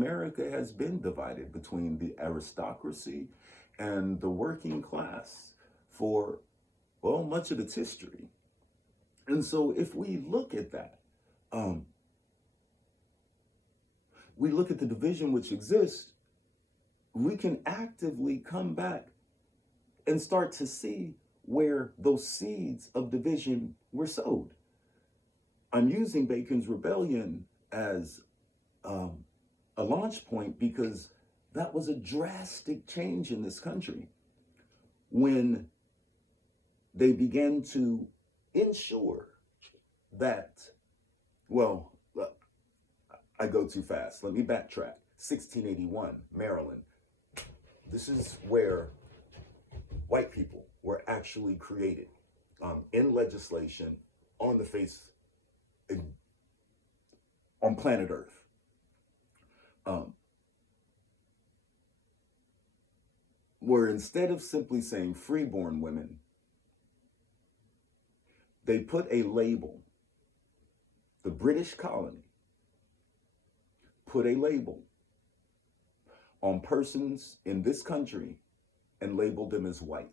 America has been divided between the aristocracy and the working class for, well, much of its history. And so if we look at that, um, we look at the division which exists, we can actively come back and start to see where those seeds of division were sowed. I'm using Bacon's Rebellion as a launch point because that was a drastic change in this country when they began to ensure that, well, I go too fast. Let me backtrack. 1681, Maryland. This is where white people were actually created in legislation on the face, on planet Earth. Where instead of simply saying freeborn women, they put a label. The British colony put a label on persons in this country and labeled them as white.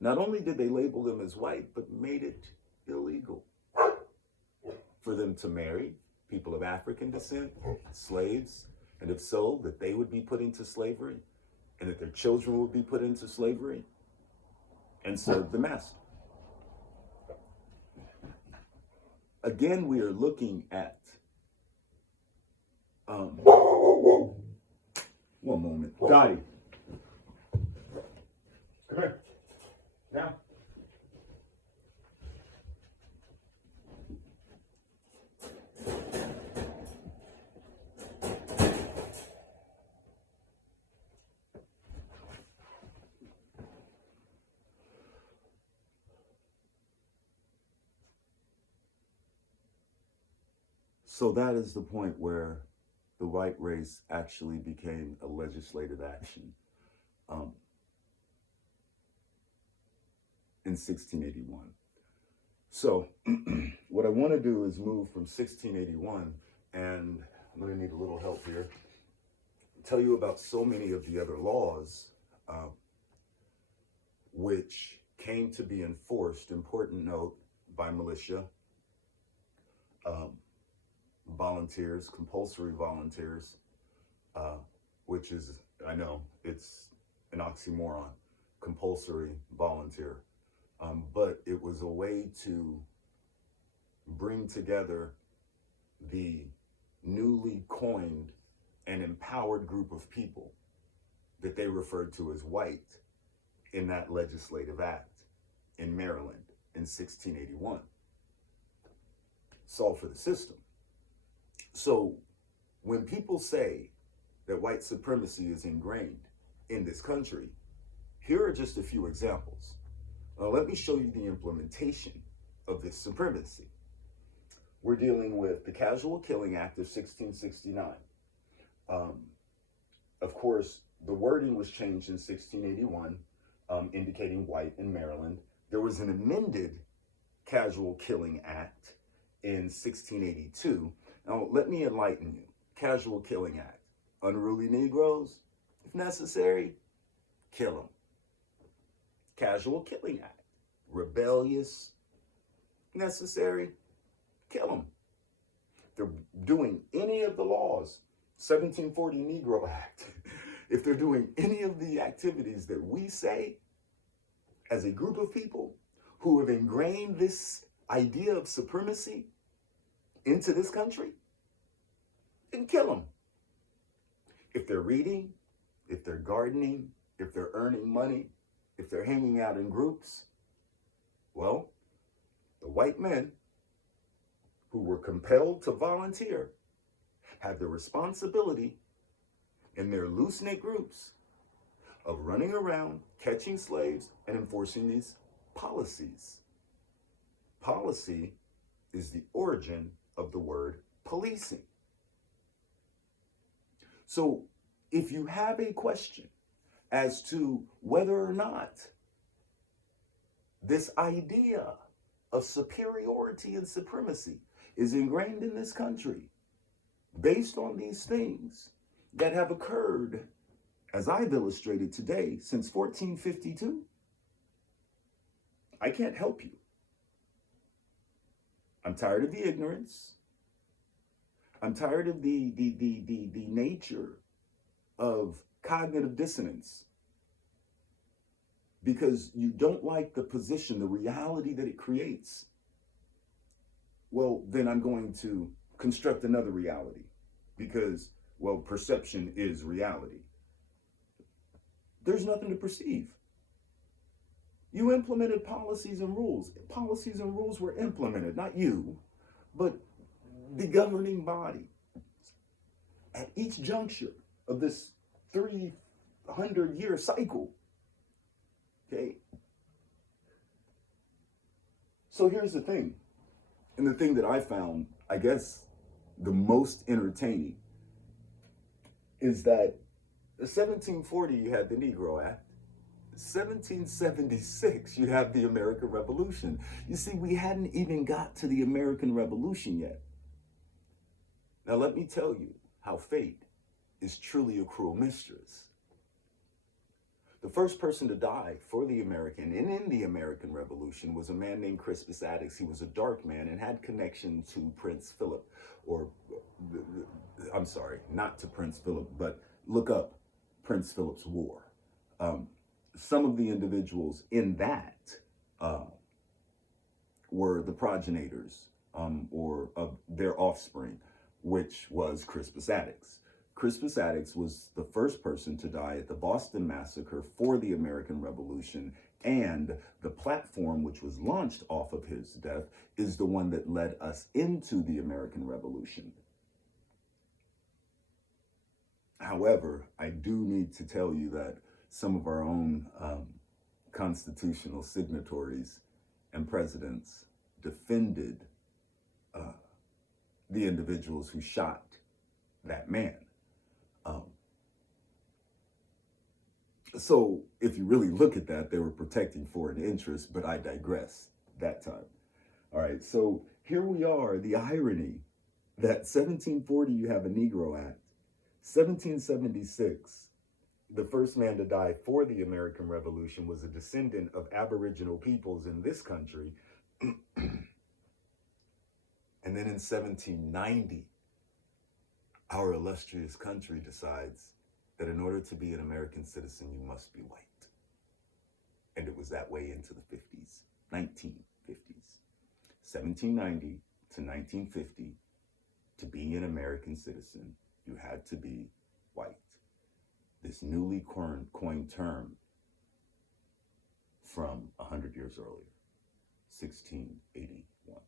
Not only did they label them as white, but made it illegal for them to marry people of African descent, slaves, and if so, that they would be put into slavery, and that their children would be put into slavery and serve the master. Again, we are looking at, one moment, Dottie. Come here, now. So that is the point where the white race actually became a legislative action in 1681. So what I want to do is move from 1681, and I'm going to need a little help here, tell you about so many of the other laws which came to be enforced, important note, by militia, volunteers, compulsory volunteers, which is, I know, it's an oxymoron, compulsory volunteer. But it was a way to bring together the newly coined and empowered group of people that they referred to as white in that legislative act in Maryland in 1681. Solve for the system. So when people say that white supremacy is ingrained in this country, here are just a few examples. Let me show you the implementation of this supremacy. We're dealing with the Casual Killing Act of 1669. Of course, the wording was changed in 1681, indicating white in Maryland. There was an amended Casual Killing Act in 1682. Now, let me enlighten you. Casual Killing Act. Unruly Negroes, if necessary, kill them. Casual Killing Act. Rebellious, necessary, kill them. They're doing any of the laws, 1740 Negro Act, if they're doing any of the activities that we say as a group of people who have ingrained this idea of supremacy into this country, then kill them. If they're reading, if they're gardening, if they're earning money, if they're hanging out in groups, well, the white men who were compelled to volunteer had the responsibility in their loose-knit groups of running around, catching slaves, and enforcing these policies. Policy is the origin of the word policing. So if you have a question as to whether or not this idea of superiority and supremacy is ingrained in this country, based on these things that have occurred, as I've illustrated today, since 1452, I can't help you. I'm tired of the ignorance. I'm tired of the nature of cognitive dissonance, because you don't like the position, the reality that it creates. Well, then I'm going to construct another reality, because, well, perception is reality. There's nothing to perceive. You implemented policies and rules. Policies and rules were implemented, not you, but the governing body. At each juncture of this 300-year cycle, okay? So here's the thing, and the thing that I found, I guess, the most entertaining is that in 1740, you had the Negro Act. 1776, you have the American Revolution. You see, we hadn't even got to the American Revolution yet. Now, let me tell you how fate is truly a cruel mistress. The first person to die for the American and in the American Revolution was a man named Crispus Attucks. He was a dark man and had connection to Prince Philip, or I'm sorry, not to Prince Philip, but look up Prince Philip's War. Some of the individuals in that were the progenitors or of their offspring, which was Crispus Attucks. Crispus Attucks was the first person to die at the Boston Massacre for the American Revolution, and the platform which was launched off of his death is the one that led us into the American Revolution. However, I do need to tell you that some of our own constitutional signatories and presidents defended the individuals who shot that man. So if you really look at that, they were protecting foreign interests, but I digress that time. All right, so here we are, the irony that 1740, you have a Negro Act. 1776, the first man to die for the American Revolution was a descendant of Aboriginal peoples in this country. And then in 1790, our illustrious country decides that in order to be an American citizen, you must be white. And it was that way into the 50s, 1950s. 1790 to 1950, to be an American citizen, you had to be white. This newly coined term from 100 years earlier, 1681.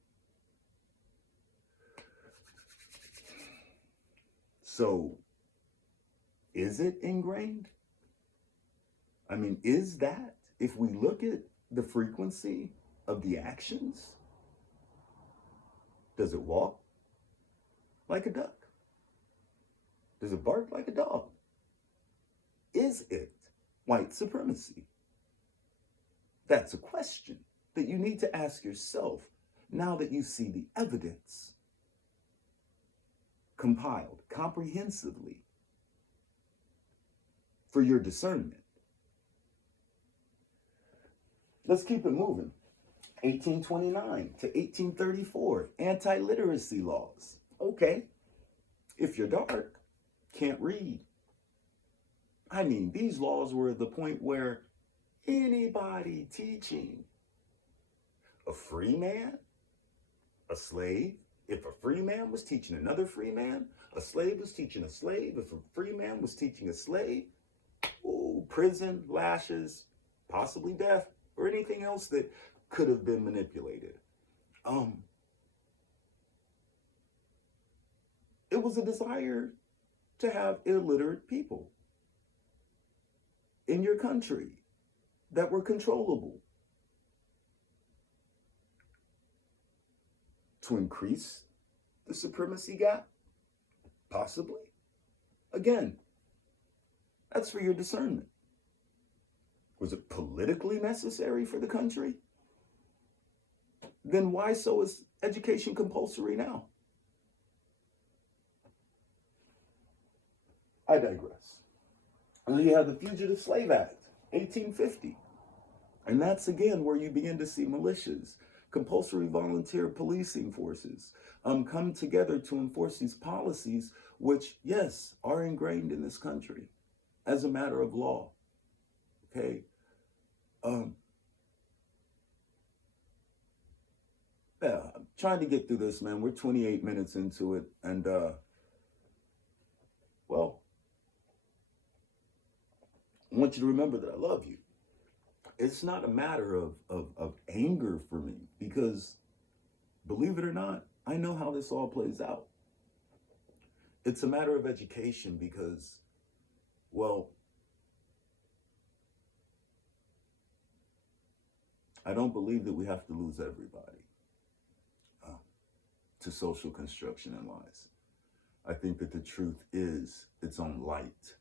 So, is it ingrained? I mean, is that, if we look at the frequency of the actions, does it walk like a duck? Does it bark like a dog? Is it white supremacy? That's a question that you need to ask yourself now that you see the evidence compiled comprehensively for your discernment. Let's keep it moving. 1829 to 1834, anti-literacy laws. Okay, if you're dark, can't read. I mean, these laws were at the point where anybody teaching a free man, a slave, if a free man was teaching another free man, a slave was teaching a slave, if a free man was teaching a slave, prison, lashes, possibly death, or anything else that could have been manipulated. It was a desire to have illiterate people in your country that were controllable, to increase the supremacy gap, possibly. Again, that's for your discernment. Was it politically necessary for the country? Then why so is education compulsory now? I digress. And then you have the Fugitive Slave Act, 1850. And that's again where you begin to see militias, compulsory volunteer policing forces come together to enforce these policies, which, yes, are ingrained in this country as a matter of law. Okay. Yeah, I'm trying to get through this, man. We're 28 minutes into it. And, well, I want you to remember that I love you. It's not a matter of anger for me because, believe it or not, I know how this all plays out. It's a matter of education because, well, I don't believe that we have to lose everybody to social construction and lies. I think that the truth is its own light.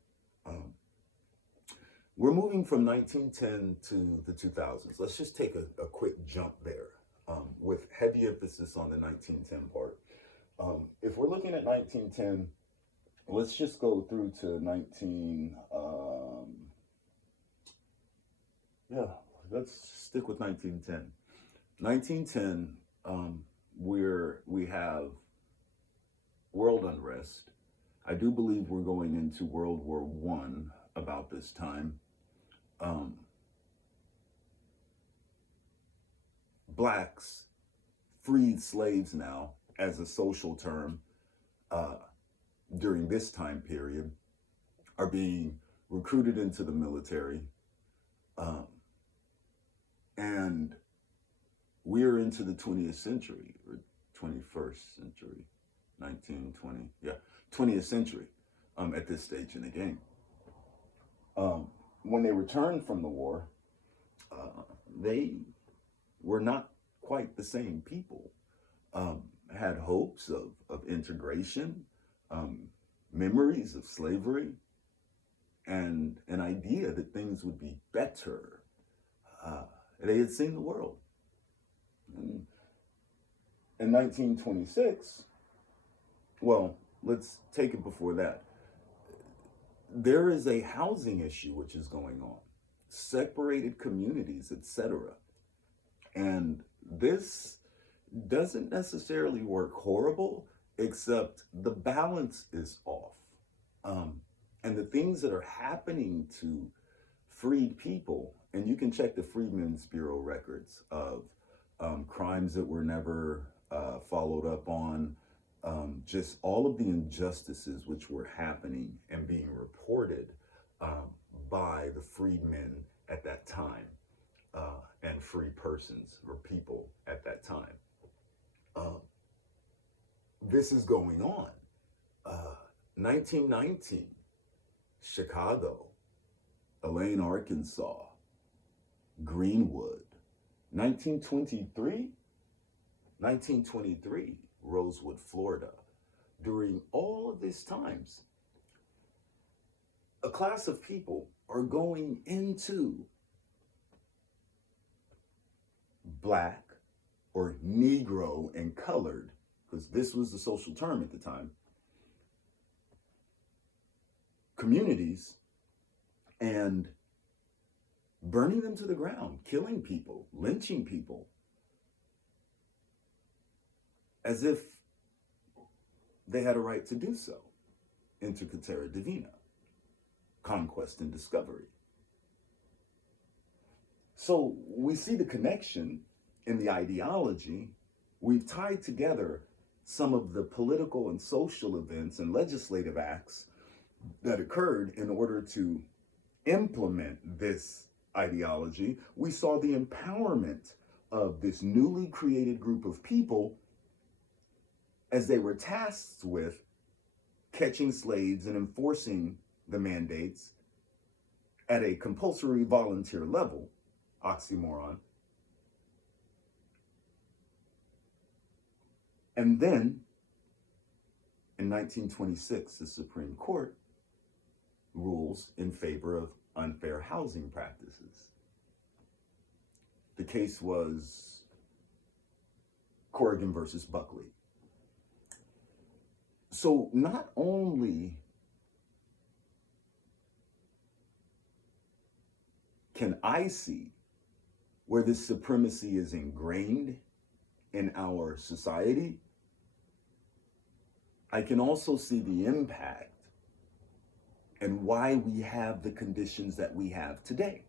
We're moving from 1910 to the 2000s. Let's just take a quick jump there with heavy emphasis on the 1910 part. If we're looking at 1910, let's just go through to let's stick with 1910. 1910, we have world unrest. I do believe we're going into World War I about this time. Blacks, freed slaves now as a social term during this time period, are being recruited into the military. And we're into the 20th century, or 21st century, 1920, 20th century at this stage in the game. When they returned from the war, they were not quite the same people. Had hopes of integration, memories of slavery, and an idea that things would be better. They had seen the world. In 1926, well, let's take it before that. There is a housing issue which is going on, separated communities, etc. And this doesn't necessarily work horrible, except the balance is off. And the things that are happening to freed people, and you can check the Freedmen's Bureau records of crimes that were never followed up on, just all of the injustices which were happening and being reported by the freedmen at that time and free persons or people at that time. This is going on. 1919, Chicago, Elaine, Arkansas, Greenwood. 1923, Rosewood, Florida. During all of these times, a class of people are going into Black or Negro and colored, because this was the social term at the time, communities, and burning them to the ground, killing people, lynching people, as if they had a right to do so. Inter Terra Divina, conquest and discovery. So we see the connection in the ideology. We've tied together some of the political and social events and legislative acts that occurred in order to implement this ideology. We saw the empowerment of this newly created group of people as they were tasked with catching slaves and enforcing the mandates at a compulsory volunteer level, oxymoron. And then in 1926, the Supreme Court rules in favor of unfair housing practices. The case was Corrigan versus Buckley. So not only can I see where this supremacy is ingrained in our society. I can also see the impact and why we have the conditions that we have today.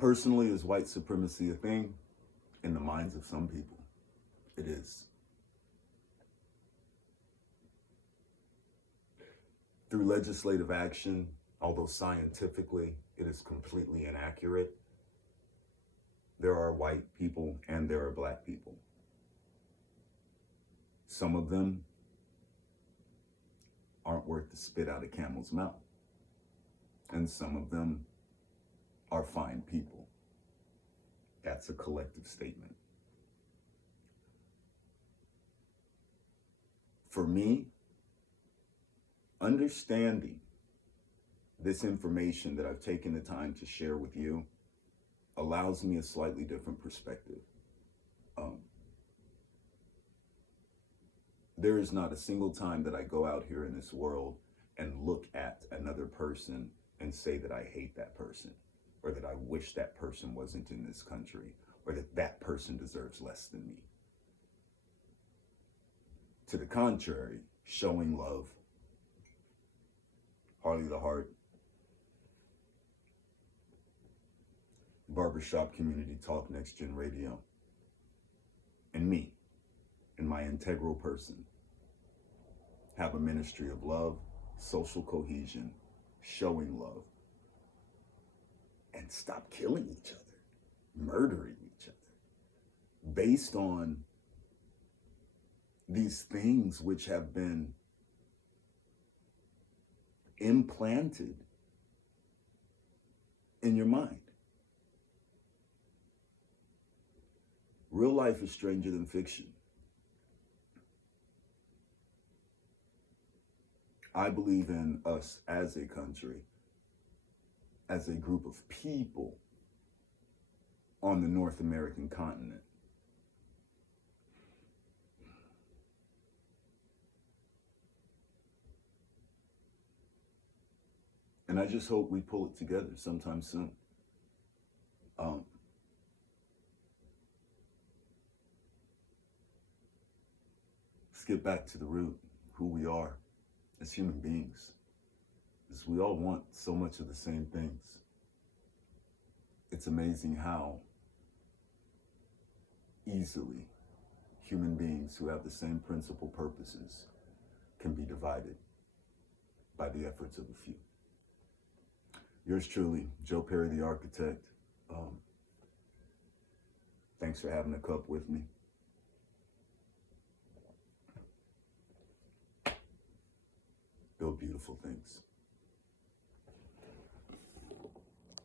Personally, is white supremacy a thing? In the minds of some people, it is. Through legislative action, although scientifically it is completely inaccurate, there are white people and there are black people. Some of them aren't worth the spit out of camel's mouth. And some of them are fine people. That's a collective statement. For me, understanding this information that I've taken the time to share with you allows me a slightly different perspective. There is not a single time that I go out here in this world and look at another person and say that I hate that person, or that I wish that person wasn't in this country, or that that person deserves less than me. To the contrary, showing love, Harley the Heart, Barbershop Community Talk, Next Gen Radio, and me, and my integral person, have a ministry of love, social cohesion, showing love, and stop killing each other, murdering each other, based on these things which have been implanted in your mind. Real life is stranger than fiction. I believe in us as a country, as a group of people on the North American continent. And I just hope we pull it together sometime soon. Let's get back to the root, who we are as human beings. Because we all want so much of the same things. It's amazing how easily human beings who have the same principal purposes can be divided by the efforts of a few. Yours truly, Joe Perry, the architect. Thanks for having a cup with me. Build beautiful things.